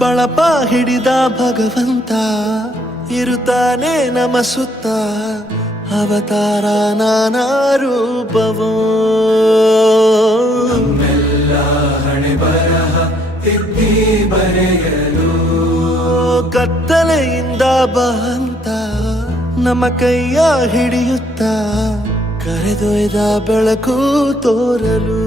ಬಳಪ ಹಿಡಿದ ಭಗವಂತ ಇರುತ್ತಾನೆ ನಮ ಸುತ್ತ ಅವತಾರ ನಾನಾ ರೂಪವೋ ನಮ್ಮೆಲ್ಲ ಹಣೆ ಬರಹ ತಿದ್ದಿ ಬರೆಯಲು ಕತ್ತಲೆಯಿಂದ ಬಂತ ನಮ್ಮ ಕೈಯ ಹಿಡಿಯುತ್ತ ಕರೆದೊಯ್ದ ಬೆಳಕು ತೋರಲು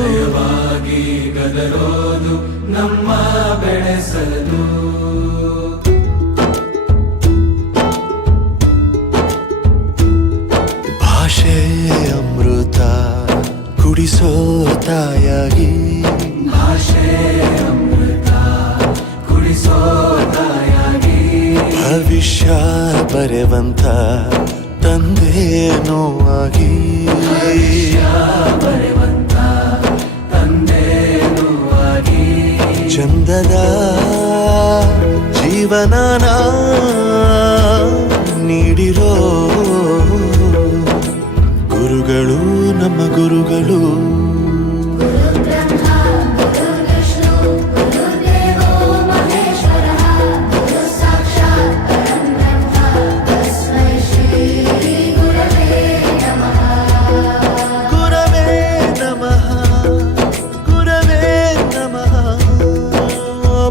ನಯವಾಗಿ ಗದರೋದು ನಮ್ಮ ಬೆಳೆಸಲು ಭಾಷೆ ಅಮೃತ ಕುಡಿಸೋ ತಾಯಾಗಿ ಭಾಷೆ ಅಮೃತ ಕುಡಿಸೋ ತಾಯಾಗಿ ಭವಿಷ್ಯ ಬರೆವಂತ ತಂದೇನೋ ಆಗಿ ಬರೆವಂತ ತಂದೇನೂ ಆಗಿ ಚಂದದ ಜೀವನನ ನೀಡಿರೋ ಗುರುಗಳು ನಮ್ಮ ಗುರುಗಳು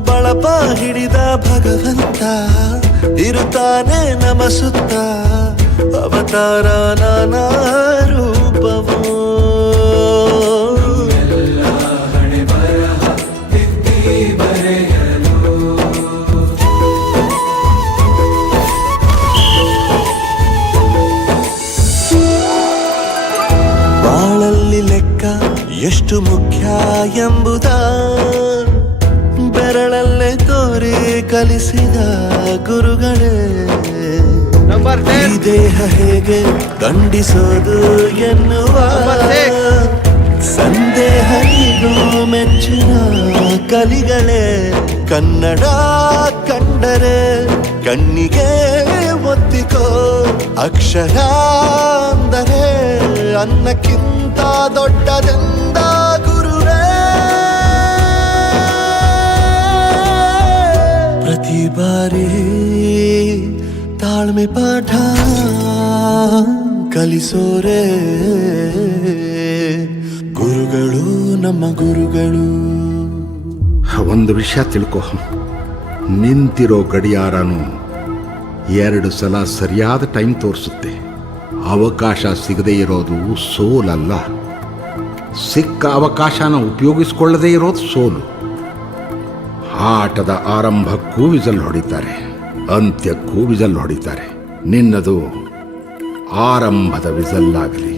ಬಳಪ ಹಿಡಿದ ಭಗವಂತ ಇರುತ್ತಾನೆ ನಮ ಸುತ್ತ ಅವತಾರ ನಾನಾ ರೂಪವೋ ಎಲ್ಲ ಹಣೆ ಬರಹ ತಿದ್ದಿ ಬರೆಯಲು ಬಾಳಲ್ಲಿ ಲೆಕ್ಕ ಎಷ್ಟು ಮುಖ್ಯ ಎಂಬುದ ಬೆರಳಲ್ಲೇ ತೋರಿ ಕಲಿಸಿದ ಗುರುಗಳೇ ಈ ದೇಹ ಹೇಗೆ ದಂಡಿಸೋದು ಎನ್ನುವ ಸಂದೇಹನಿಗೂ ಮೆಚ್ಚಿನ ಕಲಿಗಳೇ ಕನ್ನಡ ಕಂಡರೆ ಕಣ್ಣಿಗೆ ಒತ್ತಿಕೋ ಅಕ್ಷರ ಅಂದರೆ ಅನ್ನಕ್ಕಿಂತ ದೊಡ್ಡದೆಂದ ಗುರುವೇ ಪ್ರತಿ ಬಾರಿ ತಾಳ್ಮೆ ಪಾಠ ಕಲಿಸೋರೆ ಗುರುಗಳು ನಮ್ಮ ಗುರುಗಳು. ಒಂದು ವಿಷಯ ತಿಳ್ಕೊ, ನಿಂತಿರೋ ಗಡಿಯಾರನು 2 ಸಲ ಸರಿಯಾದ ಟೈಮ್ ತೋರಿಸುತ್ತೆ. ಅವಕಾಶ ಸಿಗದೇ ಇರೋದು ಸೋಲಲ್ಲ, ಸಿಕ್ಕ ಅವಕಾಶನ ಉಪಯೋಗಿಸ್ಕೊಳ್ಳದೇ ಇರೋದು ಸೋಲು. ಆಟದ ಆರಂಭಕ್ಕೂ ವಿಸಲ್ ಹೊಡಿತಾರೆ, ಅಂತ್ಯಕ್ಕೂ ವಿಸಲ್ ಹೊಡಿತಾರೆ. ನಿನ್ನದು ಆರಂಭದ ವಿಸಲ್ ಆಗಲಿ.